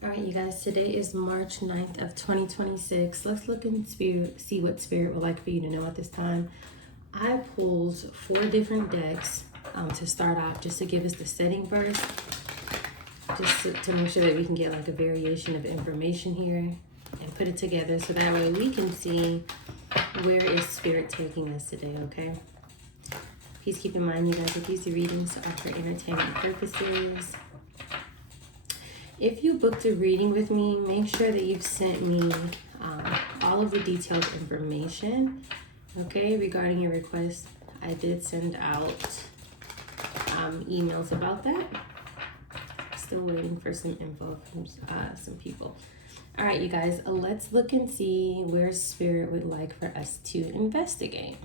All right, you guys, today is March 9th of 2026. Let's look in spirit, see what spirit would like for you to know at this time. I pulled 4 different decks to start off, just to give us the setting first, just to make sure that we can get like a variation of information here and put it together so that way we can see where is spirit taking us today, okay? Please keep in mind, you guys, that these readings are for entertainment purposes. If you booked a reading with me, make sure that you've sent me all of the detailed information, okay, regarding your request. I did send out emails about that. Still waiting for some info from some people. All right, you guys, let's look and see where spirit would like for us to investigate.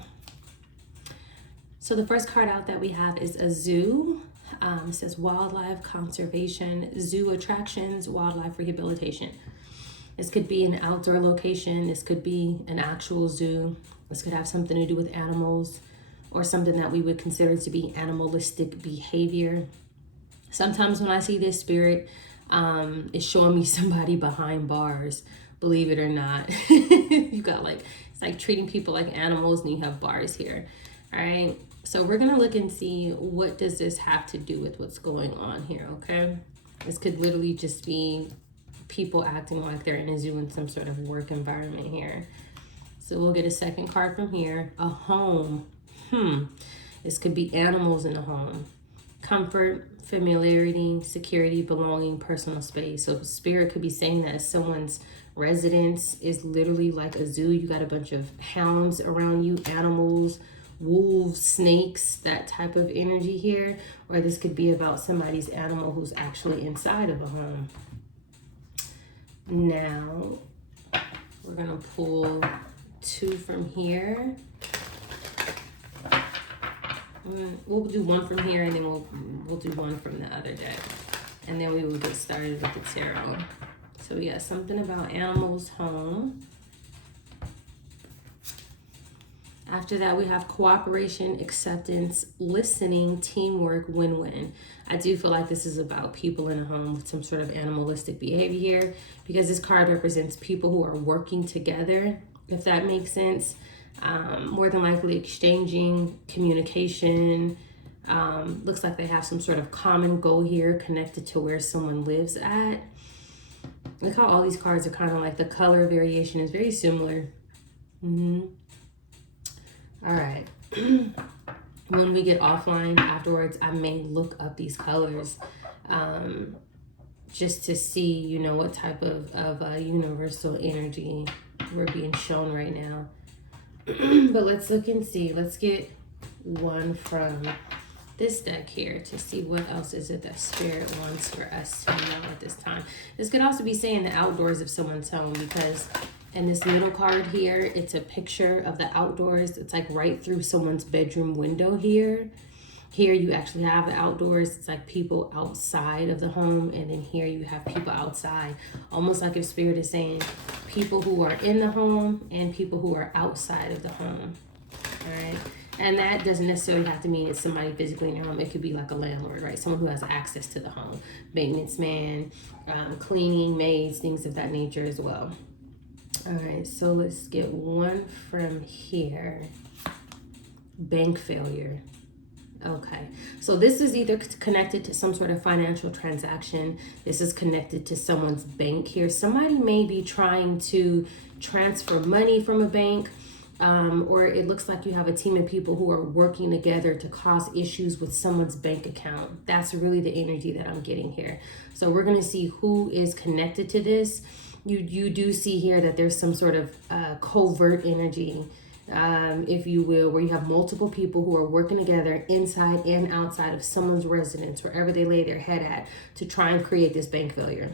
So the first card out that we have is a zoo. It says wildlife conservation, zoo attractions, wildlife rehabilitation. This could be an outdoor location. This could be an actual zoo. This could have something to do with animals or something that we would consider to be animalistic behavior. Sometimes when I see this spirit, it's showing me somebody behind bars, believe it or not. You got like, it's like treating people like animals and you have bars here. All right. So we're going to look and see what does this have to do with what's going on here, okay? This could literally just be people acting like they're in a zoo in some sort of work environment here. So we'll get a second card from here. A home. This could be animals in the home. Comfort, familiarity, security, belonging, personal space. So spirit could be saying that someone's residence is literally like a zoo. You got a bunch of hounds around you, animals, wolves, snakes, that type of energy here. Or this could be about somebody's animal who's actually inside of a home. Now, we're going to pull 2 from here. We'll do 1 from here, and then we'll do 1 from the other deck. And then we will get started with the tarot. So we got something about animals, home. After that, we have cooperation, acceptance, listening, teamwork, win-win. I do feel like this is about people in a home with some sort of animalistic behavior because this card represents people who are working together, if that makes sense. More than likely exchanging communication. Looks like they have some sort of common goal here connected to where someone lives at. Look how all these cards are kind of like the color variation is very similar. All right. When we get offline afterwards, I may look up these colors just to see, you know, what type of universal energy we're being shown right now. But let's look and see. Let's get 1 from this deck here to see what else is it that spirit wants for us to know at this time. This could also be saying the outdoors of someone's home because in this middle card here, it's a picture of the outdoors. It's like right through someone's bedroom window here. Here you actually have the outdoors. It's like people outside of the home. And then here you have people outside. Almost like if spirit is saying people who are in the home and people who are outside of the home. All right. And that doesn't necessarily have to mean it's somebody physically in your home. It could be like a landlord, right? Someone who has access to the home. Maintenance man, cleaning, maids, things of that nature as well. All right, so let's get 1 from here. Bank failure. Okay, so this is either connected to some sort of financial transaction. This is connected to someone's bank here. Somebody may be trying to transfer money from a bank, or it looks like you have a team of people who are working together to cause issues with someone's bank account. That's really the energy that I'm getting here. So we're going to see who is connected to this. You do see here that there's some sort of covert energy, if you will, where you have multiple people who are working together inside and outside of someone's residence, wherever they lay their head at, to try and create this bank failure.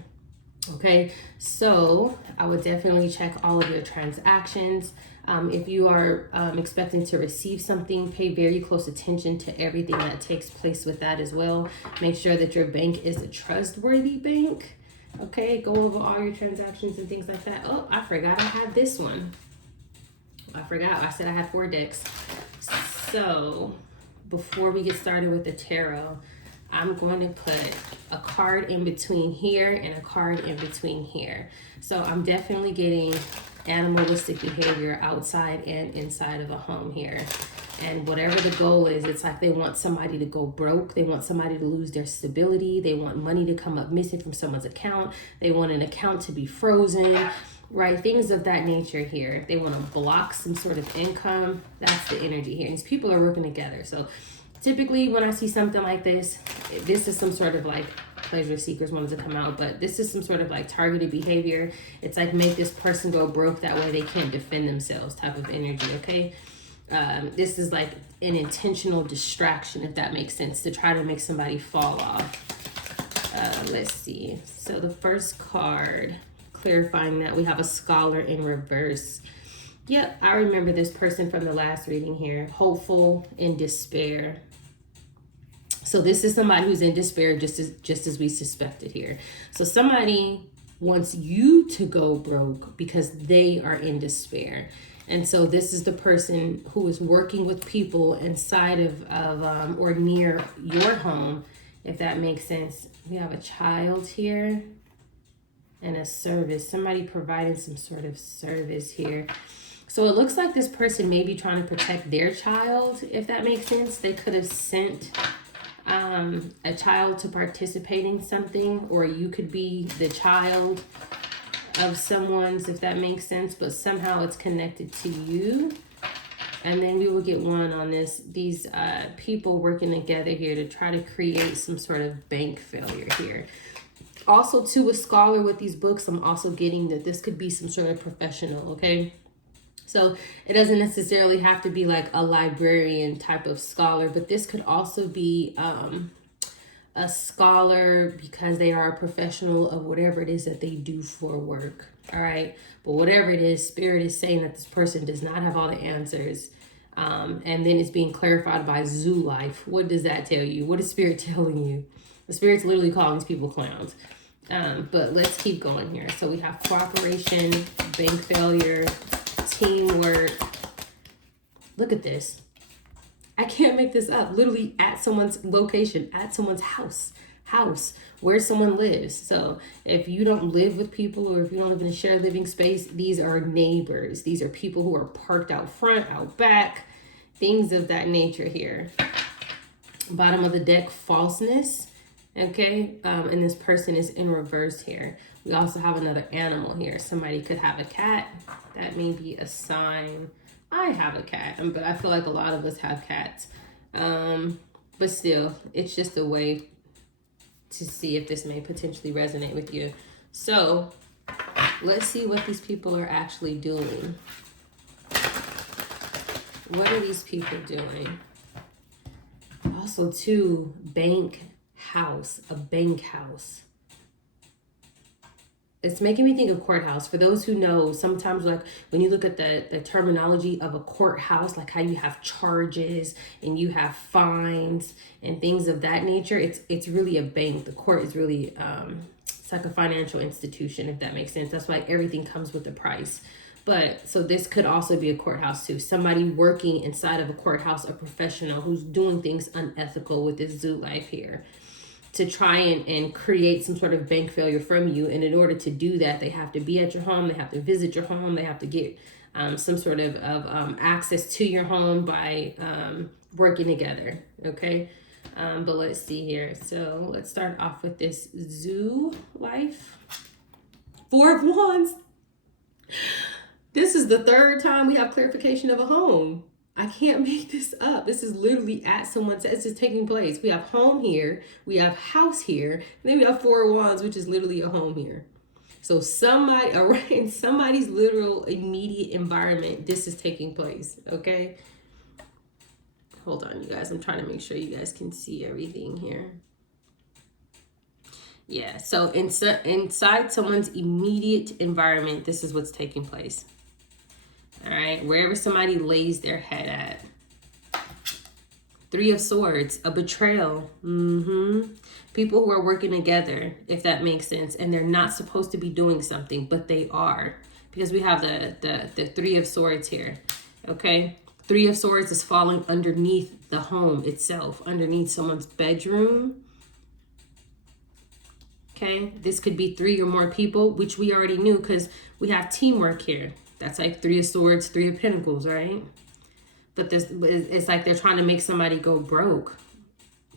Okay, so I would definitely check all of your transactions. If you are expecting to receive something, pay very close attention to everything that takes place with that as well. Make sure that your bank is a trustworthy bank. Okay, go over all your transactions and things like that. Oh, I forgot I had this one. I forgot. I said I had 4 decks. So before we get started with the tarot, I'm going to put a card in between here and a card in between here. So I'm definitely getting animalistic behavior outside and inside of a home here. And whatever the goal is, it's like they want somebody to go broke. They want somebody to lose their stability. They want money to come up missing from someone's account. They want an account to be frozen, right? Things of that nature here. They want to block some sort of income. That's the energy here. And these people are working together. So typically when I see something like this is some sort of like pleasure seekers wanted to come out, but this is some sort of like targeted behavior. It's like make this person go broke, that way they can't defend themselves type of energy, okay? This is like an intentional distraction, if that makes sense, to try to make somebody fall off. Let's see. So the first card, clarifying that we have a scholar in reverse. Yep, I remember this person from the last reading here. Hopeful in despair. So this is somebody who's in despair, just as we suspected here. So somebody wants you to go broke because they are in despair. And so this is the person who is working with people inside of or near your home, if that makes sense. We have a child here and a service. Somebody providing some sort of service here. So it looks like this person may be trying to protect their child, if that makes sense. They could have sent a child to participate in something, or you could be the child of someone's, if that makes sense, but somehow it's connected to you. And then we will get one on these people working together here to try to create some sort of bank failure here. Also, to a scholar with these books, I'm also getting that this could be some sort of professional, okay? So it doesn't necessarily have to be like a librarian type of scholar, but this could also be a scholar because they are a professional of whatever it is that they do for work. All right. But whatever it is, Spirit is saying that this person does not have all the answers. And then it's being clarified by zoo life. What does that tell you? What is Spirit telling you? The Spirit's literally calling these people clowns. But let's keep going here. So we have cooperation, bank failure, teamwork. Look at this. I can't make this up. Literally at someone's location, at someone's house where someone lives. So if you don't live with people, or if you don't live in a shared living space, these are neighbors. These are people who are parked out front, out back, things of that nature here. Bottom of the deck, falseness. Okay. And this person is in reverse here. We also have another animal here. Somebody could have a cat. That may be a sign. I have a cat, but I feel like a lot of us have cats. But still, it's just a way to see if this may potentially resonate with you. So let's see what these people are actually doing. What are these people doing? Also, too, bank house, a bank house. It's making me think of courthouse. For those who know, sometimes like when you look at the terminology of a courthouse, like how you have charges and you have fines and things of that nature, it's really a bank. The court is really it's like a financial institution, if that makes sense. That's why everything comes with a price. But so this could also be a courthouse too. Somebody working inside of a courthouse, a professional who's doing things unethical with this zoo life here, to try and create some sort of bank failure from you. And in order to do that, they have to be at your home. They have to visit your home. They have to get some sort of access to your home by working together. Okay. But let's see here. So let's start off with this zoo life. 4 of Wands. This is the third time we have clarification of a home. I can't make this up. This is literally at someone's, this is taking place. We have home here, we have house here, and then we have 4 of Wands, which is literally a home here. So somebody, in somebody's literal immediate environment, this is taking place, okay? Hold on, you guys. I'm trying to make sure you guys can see everything here. Yeah, so inside someone's immediate environment, this is what's taking place. All right, wherever somebody lays their head at. 3 of Swords, a betrayal. People who are working together, if that makes sense, and they're not supposed to be doing something, but they are, because we have the 3 of Swords here. Okay, 3 of Swords is falling underneath the home itself, underneath someone's bedroom. Okay, this could be 3 or more people, which we already knew because we have teamwork here. That's like 3 of swords, 3 of pentacles, right? But this, it's like they're trying to make somebody go broke.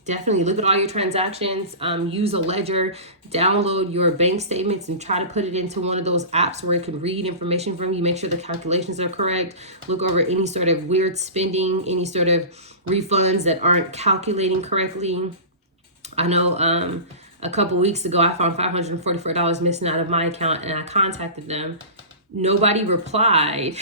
Definitely look at all your transactions, use a ledger, download your bank statements and try to put it into one of those apps where it can read information from you. Make sure the calculations are correct. Look over any sort of weird spending, any sort of refunds that aren't calculating correctly. I know a couple weeks ago, I found $544 missing out of my account and I contacted them. Nobody replied.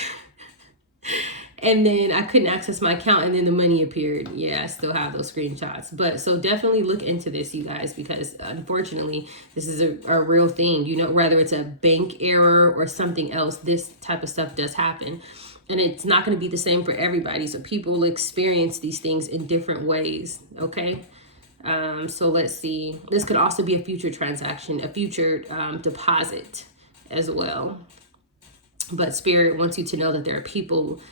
And then I couldn't access my account and then the money appeared. Yeah, I still have those screenshots. But so definitely look into this, you guys, because unfortunately, this is a real thing. You know, whether it's a bank error or something else, this type of stuff does happen. And it's not going to be the same for everybody. So people will experience these things in different ways, okay? So let's see. This could also be a future transaction, a future deposit as well. But Spirit wants you to know that there are people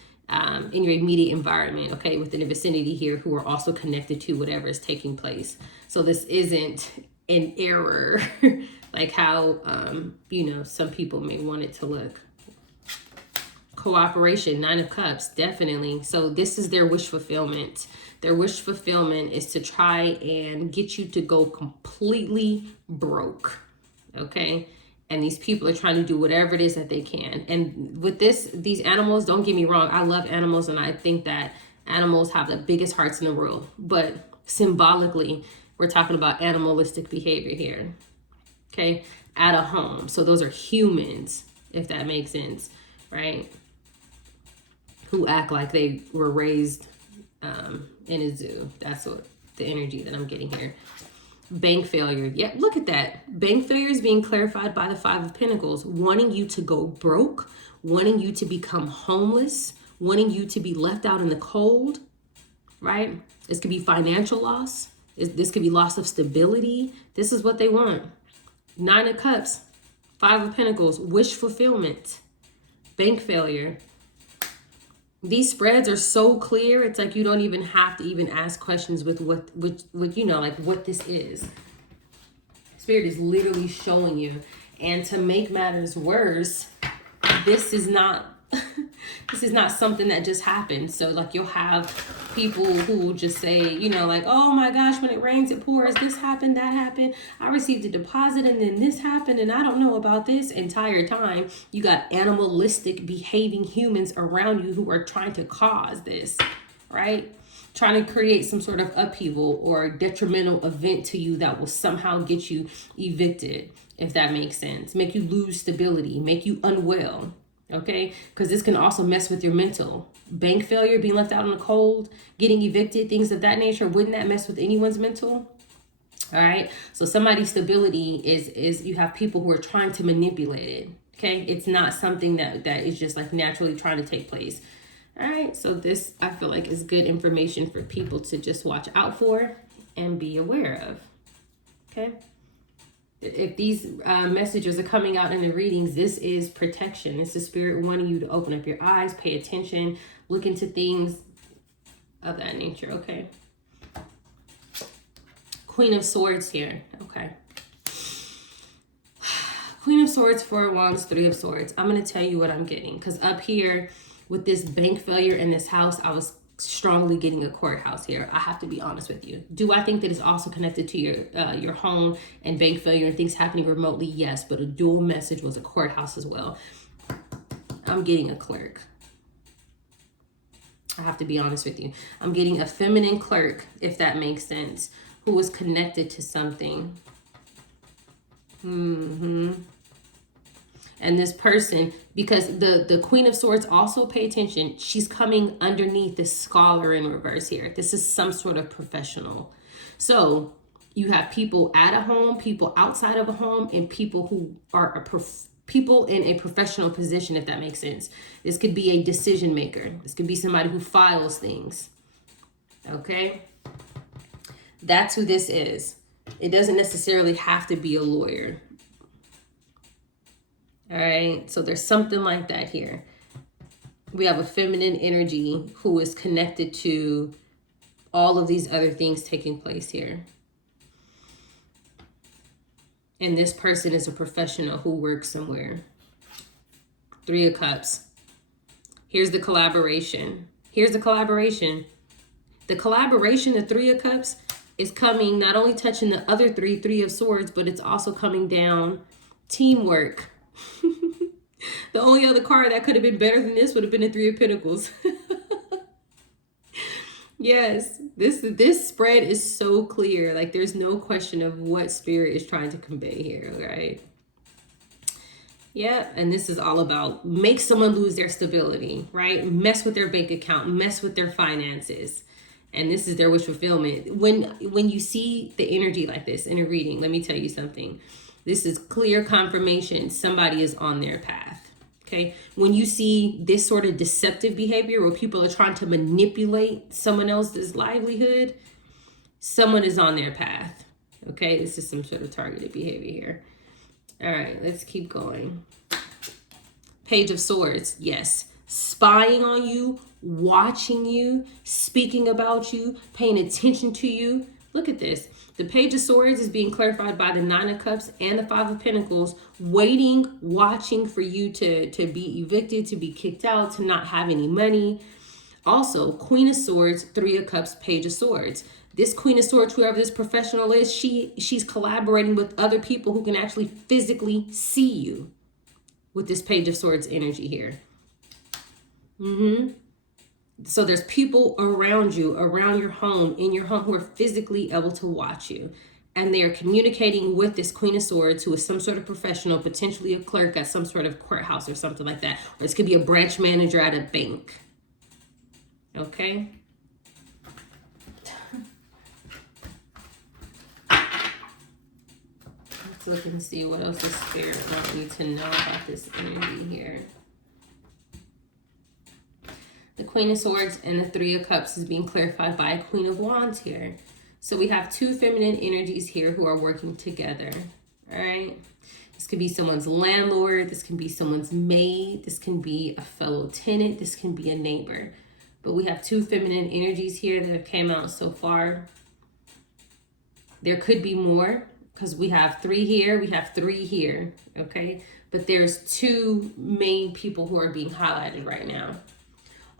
in your immediate environment, okay, within the vicinity here who are also connected to whatever is taking place. So this isn't an error like how, you know, some people may want it to look. Cooperation, 9 of Cups, definitely. So this is their wish fulfillment. Their wish fulfillment is to try and get you to go completely broke, okay? And these people are trying to do whatever it is that they can. And with these animals, don't get me wrong, I love animals and I think that animals have the biggest hearts in the world. But symbolically, we're talking about animalistic behavior here, okay? At a home. So those are humans, if that makes sense, right? Who act like they were raised in a zoo. That's what the energy that I'm getting here. Bank failure. Yep, look at that. Bank failure is being clarified by the 5 of Pentacles, wanting you to go broke, wanting you to become homeless, wanting you to be left out in the cold, right? This could be financial loss. This could be loss of stability. This is what they want. 9 of Cups, 5 of Pentacles, wish fulfillment, bank failure. These spreads are so clear. It's like you don't even have to even ask questions with what you know, like what this is. Spirit is literally showing you. And to make matters worse, this is not this is not something that just happened. So like you'll have people who will just say, you know, like, oh my gosh, when it rains, it pours. This happened, that happened. I received a deposit and then this happened and I don't know about this. Entire time, you got animalistic behaving humans around you who are trying to cause this, right? Trying to create some sort of upheaval or detrimental event to you that will somehow get you evicted, if that makes sense. Make you lose stability, make you unwell. Okay, because this can also mess with your mental. Bank failure, being left out in the cold, getting evicted, things of that nature. Wouldn't that mess with anyone's mental? All right, so somebody's stability is you have people who are trying to manipulate it. Okay, it's not something that is just like naturally trying to take place. All right, so this I feel like is good information for people to just watch out for and be aware of. Okay. If these messages are coming out in the readings, this is protection. It's the Spirit wanting you to open up your eyes, pay attention, look into things of that nature, okay? Queen of Swords here, okay. Queen of Swords, 4 of Wands, 3 of Swords. I'm going to tell you what I'm getting, because up here with this bank failure in this house, I was strongly getting a courthouse here. I have to be honest with you. Do I think that it's also connected to your home and bank failure and things happening remotely? Yes, but a dual message was a courthouse as well. I'm getting a clerk. I have to be honest with you. I'm getting a feminine clerk, if that makes sense, who was connected to something. And this person, because the Queen of Swords, also pay attention, she's coming underneath the scholar in reverse here. This is some sort of professional. So you have people at a home, people outside of a home, and people who are people in a professional position, if that makes sense. This could be a decision maker. This could be somebody who files things. Okay? That's who this is. It doesn't necessarily have to be a lawyer. All right, so there's something like that here. We have a feminine energy who is connected to all of these other things taking place here. And this person is a professional who works somewhere. 3 of Cups. Here's the collaboration. Here's the collaboration. The collaboration, the 3 of Cups, is coming, not only touching the other 3 of Swords, but it's also coming down teamwork. The only other card that could have been better than this would have been the 3 of Pentacles. Yes, this spread is so clear. Like, there's no question of what Spirit is trying to convey here, right? Yeah, and this is all about make someone lose their stability, right? Mess with their bank account, mess with their finances. And this is their wish fulfillment. When you see the energy like this in a reading, let me tell you something. This is clear confirmation somebody is on their path. Okay, when you see this sort of deceptive behavior where people are trying to manipulate someone else's livelihood, someone is on their path. Okay, this is some sort of targeted behavior here. All right, let's keep going. Page of Swords, yes. Spying on you, watching you, speaking about you, paying attention to you. Look at this. The Page of Swords is being clarified by the 9 of Cups and the 5 of Pentacles, waiting, watching for you to be evicted, to be kicked out, to not have any money. Also, Queen of Swords, 3 of Cups, Page of Swords. This Queen of Swords, whoever this professional is, she's collaborating with other people who can actually physically see you with this Page of Swords energy here. So there's people around you, around your home, in your home, who are physically able to watch you. And they are communicating with this Queen of Swords, who is some sort of professional, potentially a clerk at some sort of courthouse or something like that. Or this could be a branch manager at a bank. Okay? Let's look and see what else the Spirit wants me to know about this energy here. The Queen of Swords and the 3 of Cups is being clarified by a Queen of Wands here. So we have 2 feminine energies here who are working together. All right. This could be someone's landlord. This can be someone's maid. This can be a fellow tenant. This can be a neighbor. But we have 2 feminine energies here that have came out so far. There could be more because we have 3 here. We have 3 here. Okay. But there's 2 main people who are being highlighted right now.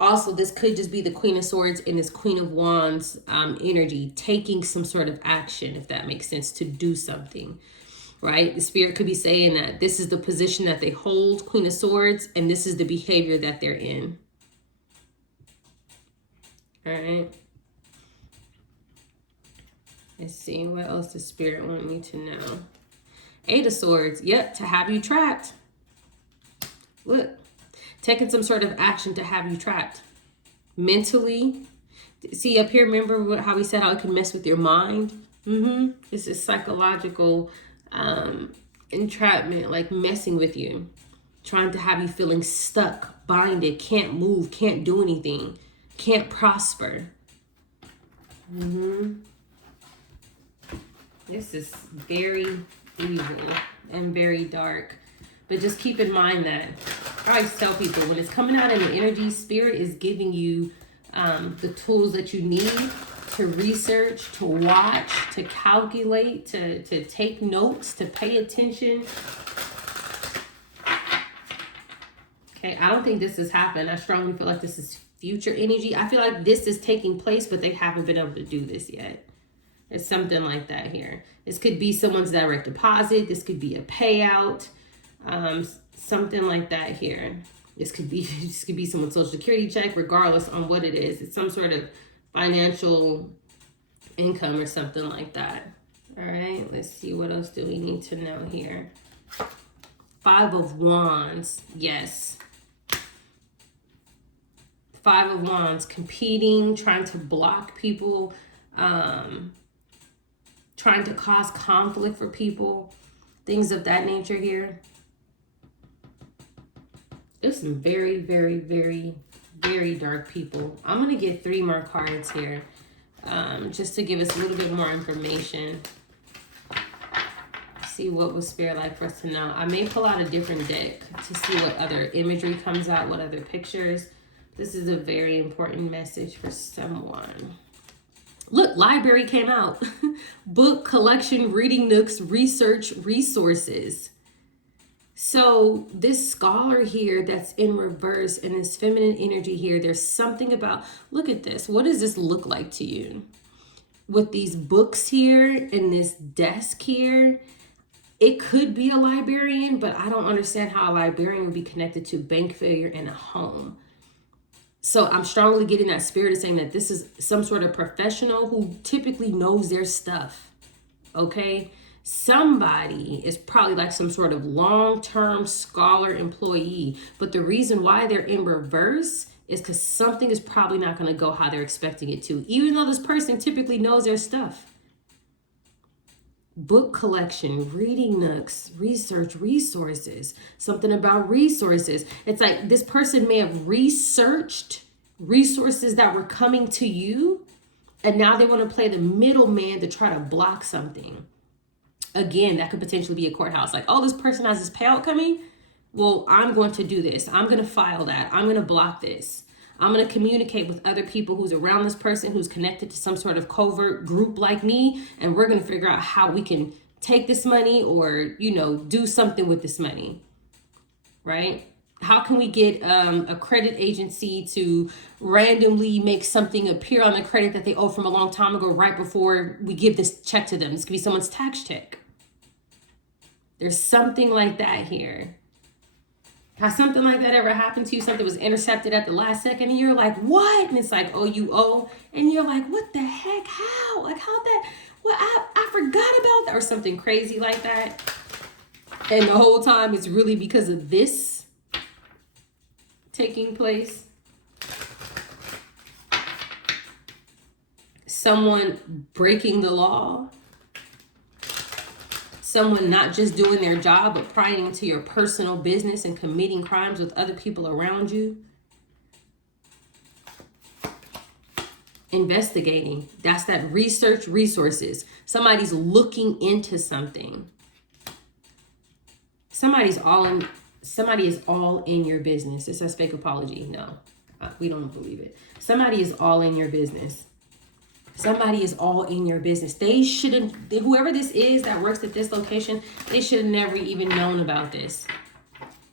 Also, this could just be the Queen of Swords and this Queen of Wands energy taking some sort of action, if that makes sense, to do something, right? The Spirit could be saying that this is the position that they hold, Queen of Swords, and this is the behavior that they're in. All right. Let's see, what else does Spirit want me to know? 8 of Swords, yep, to have you trapped. Look. Taking some sort of action to have you trapped. Mentally. See up here, remember how we said how it can mess with your mind? This is psychological entrapment, like messing with you. Trying to have you feeling stuck, binded, can't move, can't do anything, can't prosper. This is very evil and very dark. But just keep in mind that I always tell people when it's coming out in the energy, Spirit is giving you the tools that you need to research, to watch, to calculate, to take notes, to pay attention. Okay, I don't think this has happened. I strongly feel like this is future energy. I feel like this is taking place, but they haven't been able to do this yet. It's something like that here. This could be someone's direct deposit. This could be a payout. Something like that here. This could be someone's social security check, regardless on what it is. It's some sort of financial income or something like that. All right, let's see, what else do we need to know here? 5 of Wands, yes. 5 of Wands, competing, trying to block people, trying to cause conflict for people, things of that nature here. There's some very, very, very, very dark people. I'm going to get 3 more cards here just to give us a little bit more information. See what was Spirit like for us to know. I may pull out a different deck to see what other imagery comes out, what other pictures. This is a very important message for someone. Look, library came out. Book collection, reading nooks, research, resources. So this scholar here that's in reverse and this feminine energy here, there's something about, look at this. What does this look like to you? With these books here and this desk here, it could be a librarian, but I don't understand how a librarian would be connected to bank failure in a home. So I'm strongly getting that spirit of saying that this is some sort of professional who typically knows their stuff. Okay? Somebody is probably like some sort of long-term scholar employee, but the reason why they're in reverse is because something is probably not going to go how they're expecting it to, even though this person typically knows their stuff. Book collection, reading nooks, research, resources, something about resources. It's like this person may have researched resources that were coming to you, and now they want to play the middleman to try to block something. Again, that could potentially be a courthouse. Like, oh, this person has this payout coming. Well, I'm going to do this. I'm going to file that. I'm going to block this. I'm going to communicate with other people who's around this person who's connected to some sort of covert group like me. And we're going to figure out how we can take this money or, you know, do something with this money. Right? How can we get a credit agency to randomly make something appear on the credit that they owe from a long time ago right before we give this check to them? This could be someone's tax check. There's something like that here. Has something like that ever happened to you? Something was intercepted at the last second and you're like, what? And it's like, oh, you owe. And you're like, what the heck? How? Like, how'd that? Well, I forgot about that. Or something crazy like that. And the whole time it's really because of this taking place. Someone breaking the law. Someone not just doing their job, but prying into your personal business and committing crimes with other people around you. Investigating. That's that research, resources. Somebody's looking into something. Somebody is all in your business. It says fake apology. No, we don't believe it. Somebody is all in your business. Somebody is all in your business. They shouldn't, whoever this is that works at this location, they should have never even known about this.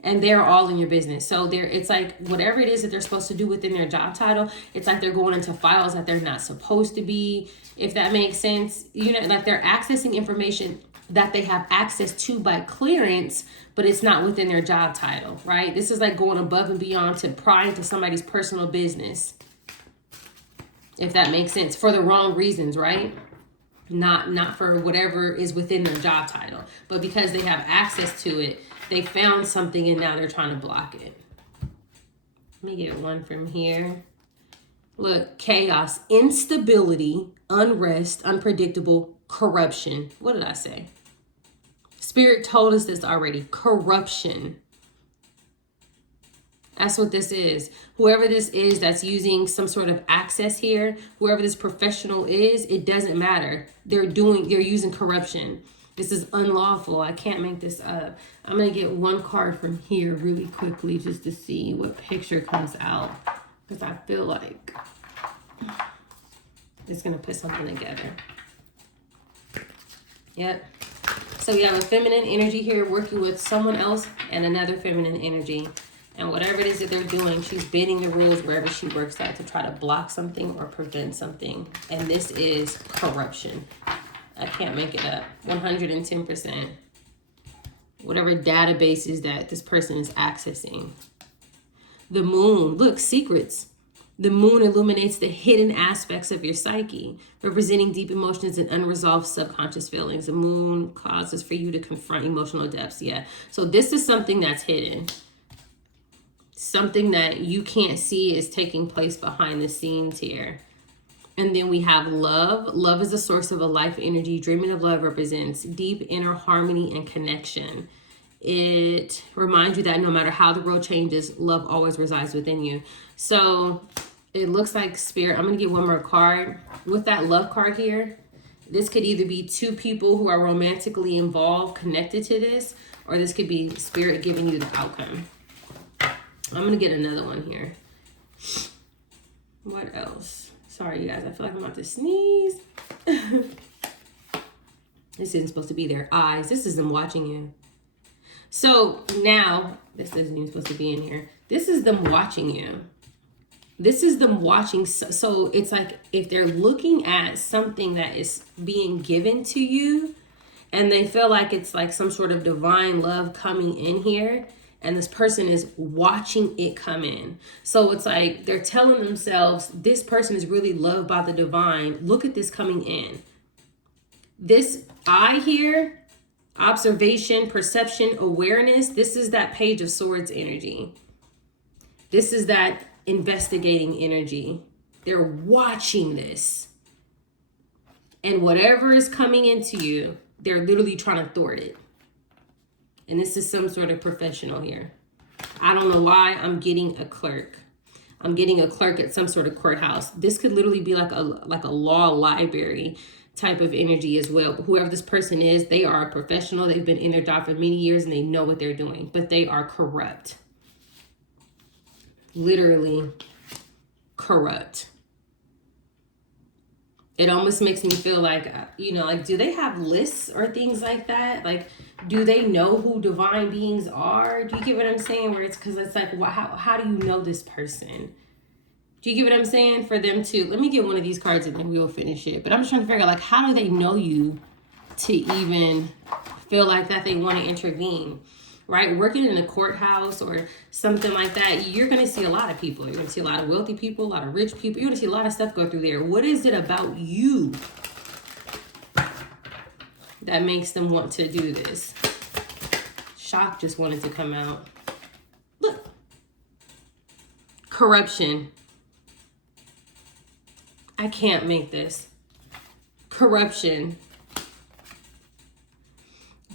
And they're all in your business. So it's like whatever it is that they're supposed to do within their job title, it's like they're going into files that they're not supposed to be, if that makes sense. You know, like they're accessing information that they have access to by clearance, but it's not within their job title, right? This is like going above and beyond to pry into somebody's personal business. If that makes sense, for the wrong reasons, right? Not for whatever is within their job title, but because they have access to it, they found something and now they're trying to block it. Let me get one from here. Look, chaos, instability, unrest, unpredictable, corruption. What did I say? Spirit told us this already. Corruption. That's what this is. Whoever this is that's using some sort of access here, whoever this professional is, it doesn't matter. They're using corruption. This is unlawful. I can't make this up. I'm going to get one card from here really quickly just to see what picture comes out. Because I feel like it's going to put something together. Yep. So we have a feminine energy here working with someone else and another feminine energy. And whatever it is that they're doing, she's bending the rules wherever she works at to try to block something or prevent something. And this is corruption. I can't make it up. 110%. Whatever databases that this person is accessing. The moon. Look, secrets. The moon illuminates the hidden aspects of your psyche, representing deep emotions and unresolved subconscious feelings. The moon causes for you to confront emotional depths. Yeah. So this is something that's hidden. Something that you can't see is taking place behind the scenes here. And then we have love. Love is a source of a life energy. Dreaming of love represents deep inner harmony and connection. It reminds you that no matter how the world changes, love always resides within you. So it looks like Spirit. I'm going to get one more card. With that love card here, this could either be two people who are romantically involved, connected to this, or this could be Spirit giving you the outcome. I'm going to get another one here. What else? Sorry, you guys. I feel like I'm about to sneeze. This isn't supposed to be their eyes. This is them watching you. So now, this isn't even supposed to be in here. This is them watching you. This is them watching. So it's like if they're looking at something that is being given to you and they feel like it's like some sort of divine love coming in here, and this person is watching it come in. So it's like they're telling themselves, this person is really loved by the divine. Look at this coming in. This eye here, observation, perception, awareness, this is that Page of Swords energy. This is that investigating energy. They're watching this. And whatever is coming into you, they're literally trying to thwart it. And this is some sort of professional here. I don't know why I'm getting a clerk. I'm getting a clerk at some sort of courthouse. This could literally be like a law library type of energy as well. But whoever this person is, they are a professional. They've been in their job for many years and they know what they're doing, but they are corrupt. Literally corrupt. It almost makes me feel like, like, do they have lists or things like that? Like, do they know who divine beings are? Do you get what I'm saying? Where it's because it's like, how do you know this person? Do you get what I'm saying? For them to, let me get one of these cards and then we'll finish it. But I'm just trying to figure out, like, how do they know you to even feel like that they want to intervene, right? Working in a courthouse or something like that, you're going to see a lot of people. You're going to see a lot of wealthy people, a lot of rich people. You're going to see a lot of stuff go through there. What is it about you that makes them want to do this? Shock just wanted to come out. Look. Corruption. I can't make this. Corruption.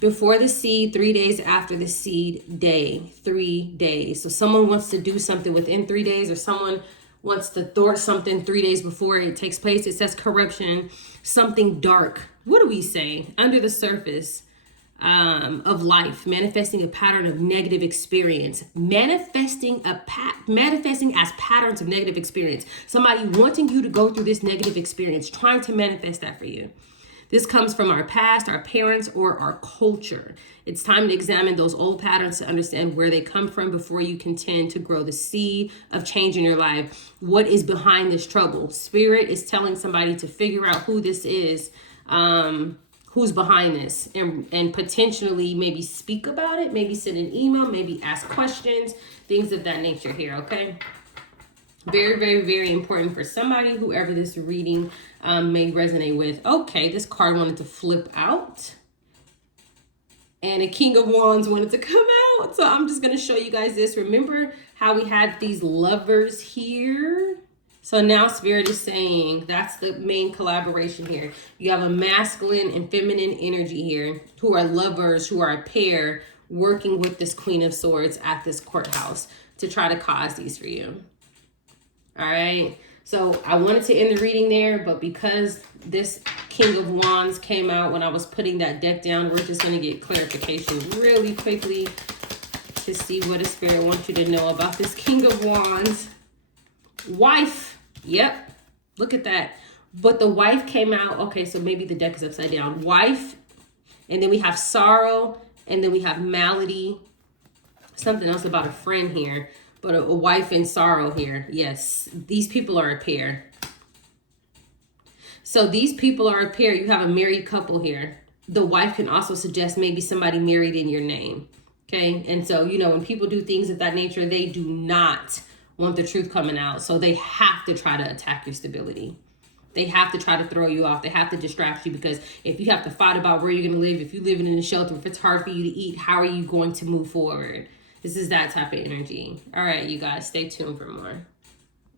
Before the seed, 3 days after the seed day, 3 days. So someone wants to do something within 3 days, or someone wants to thwart something 3 days before it takes place. It says corruption, something dark. What do we say? Under the surface of life, manifesting a pattern of negative experience, manifesting as patterns of negative experience. Somebody wanting you to go through this negative experience, trying to manifest that for you. This comes from our past, our parents, or our culture. It's time to examine those old patterns to understand where they come from before you contend to grow the seed of change in your life. What is behind this trouble? Spirit is telling somebody to figure out who this is, who's behind this, and potentially maybe speak about it, maybe send an email, maybe ask questions, things of that nature here, okay? Very, very, very important for somebody, whoever this reading may resonate with. Okay, this card wanted to flip out. And a King of Wands wanted to come out. So I'm just going to show you guys this. Remember how we had these lovers here? So now Spirit is saying that's the main collaboration here. You have a masculine and feminine energy here who are lovers, who are a pair working with this Queen of Swords at this courthouse to try to cause these for you. All right. So I wanted to end the reading there, but because this King of Wands came out when I was putting that deck down, we're just going to get clarification really quickly to see what a Spirit wants you to know about this King of Wands. Wife. Yep. Look at that. But the wife came out. Okay, so maybe the deck is upside down. Wife. And then we have sorrow. And then we have malady. Something else about a friend here. But a wife in sorrow here. Yes. These people are a pair. So these people are a pair. You have a married couple here. The wife can also suggest maybe somebody married in your name. Okay. And so, when people do things of that nature, they do not want the truth coming out. So they have to try to attack your stability. They have to try to throw you off. They have to distract you, because if you have to fight about where you're going to live, if you're living in a shelter, if it's hard for you to eat, how are you going to move forward? This is that type of energy. All right, you guys, stay tuned for more.